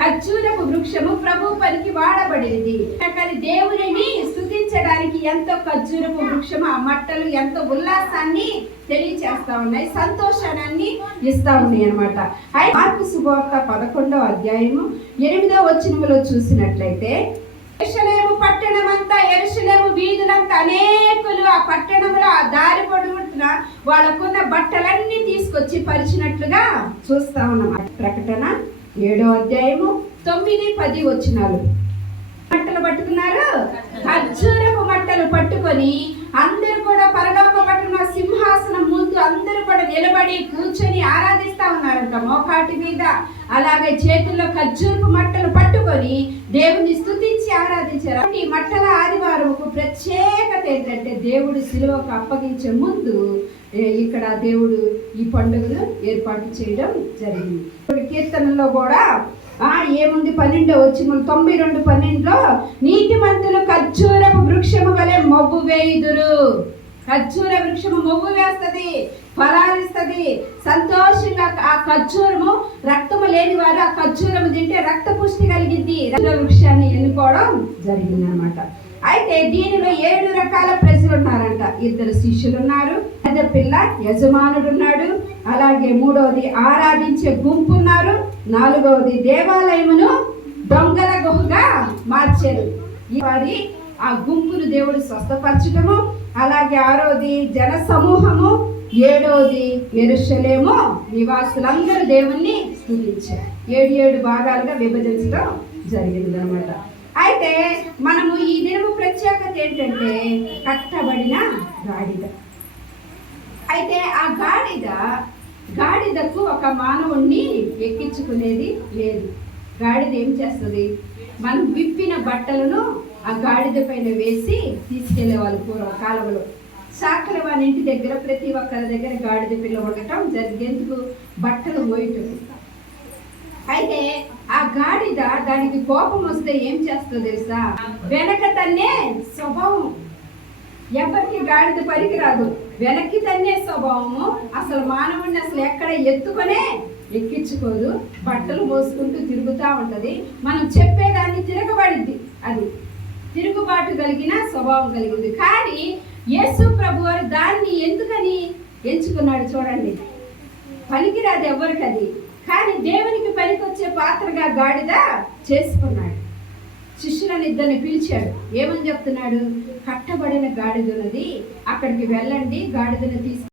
ఖర్జూరపు వృక్షము ప్రభు పనికి వాడబడింది. కానీ దేవునిని స్తుతించడానికి ఎంతో ఖర్జూరపు వృక్షము ఆ మట్టలు ఎంతో ఉల్లాసాన్ని తెలియచేస్తా ఉన్నాయి, సంతోషాన్ని ఇస్తా ఉన్నాయి అనమాట. మార్కు సువార్త 11వ అధ్యాయము 8వ వచనములో చూసినట్లయితే, యెరూషలేము పట్టణమంతా, యెరూషలేము వీధులంతా అనేకులు ఆ పట్టణంలో ఆ దారి పొడుగున వాళ్ళకున్న బట్టలన్నీ తీసుకొచ్చి పరిచినట్లుగా చూస్తా ఉన్నాం. ప్రకటన 7వ అధ్యాయము 9, 10 వచనాలు. మట్టలు పట్టుకున్నారు, ఖర్జూరపు మట్టలు పట్టుకొని అందరూ కూడా పరలోక పట్టణ సింహాసనం ముందు అందరూ కూడా నిలబడి కూర్చొని ఆరాధిస్తా ఉన్నారంట మోకాటి మీద. అలాగే చేతుల్లో ఖర్జూరపు మట్టలు పట్టుకొని దేవుని స్తుతించి ఆరాధించారు. ఈ మట్టల ఆదివారం ప్రత్యేకత ఏంటంటే, దేవుడు సిలువకు అప్పగించే ముందు ఇక్కడ దేవుడు ఈ పండుగను ఏర్పాటు చేయడం జరిగింది. కీర్తనలో కూడా ఏముంది, 12వ వచనం 92:12లో, నీతిమంతులు ఖర్జూరపు వృక్షము వలె మొవ్వు వేయుదురు. ఖర్జూర వృక్షము మొవ్వు వేస్తుంది, ఫలాలిస్తుంది, సంతోషంగా. ఆ ఖర్జూరము, రక్తము లేని వారు ఆ ఖర్జూరము తింటే రక్త పుష్టి కలిగింది. వృక్షాన్ని ఎన్నుకోవడం జరిగింది అనమాట. అయితే దీనిలో 7 రకాల ప్రజలు ఉన్నారంట. 2 శిష్యులు ఉన్నారు, పెద్ద పిల్ల యజమానుడు ఉన్నాడు, అలాగే 3వది ఆరాధించే గుంపు ఉన్నారు, 4వది దేవాలయమును దొంగల గుహగా మార్చారు. వారి ఆ గుంపును దేవుడు స్వస్థపరచడము, అలాగే 6వది జన సమూహము, 7వది యెరూషలేము నివాసులందరూ దేవుణ్ణి స్తుతించారు. 7 భాగాలుగా విభజించడం జరిగింది అనమాట. అయితే మనము ఈ దినము ప్రత్యేకత ఏంటంటే, కట్టబడిన గాడిద. అయితే ఆ గాడిదకు ఒక మానవుణ్ణి ఎక్కించుకునేది లేదు. గాడిద ఏం చేస్తుంది, మనం విప్పిన బట్టలను ఆ గాడిద పైన వేసి తీసుకెళ్లే వాళ్ళు పూర్వకాలంలో. సాకలి వాని ఇంటి దగ్గర ప్రతి ఒక్కరి దగ్గర గాడిద పిల్ల ఉండటం జరిగేందుకు, బట్టలు మోయటం. అయితే ఆ గాడిద, దానికి కోపం వస్తే ఏం చేస్తుందో తెలుసా, వెనక తన్నే స్వభావం. ఎవరికి గాడిద పనికిరాదు, వెనక్కి తన్నే స్వభావము. అసలు మానవుడిని అసలు ఎక్కడ ఎత్తుకొనే ఎక్కించుకోదు, బట్టలు మోసుకుంటూ తిరుగుతూ ఉంటది. మనం చెప్పేదాన్ని తిరగబడిద్ది, అది తిరుగుబాటు కలిగిన స్వభావం కలిగింది. కానీ యేసు ప్రభు వారు దాన్ని ఎందుకని ఎంచుకున్నాడు చూడండి. పనికిరాదు ఎవరికి అది, కానీ దేవునికి పనికొచ్చే పాత్రగా గాడిద చేసుకున్నాడు. శిష్యులను 2 పిలిచాడు. ఏమని చెప్తున్నాడు, కట్టబడిన గాడిద ఉన్నది, అక్కడికి వెళ్ళండి, గాడిదను తీసుకు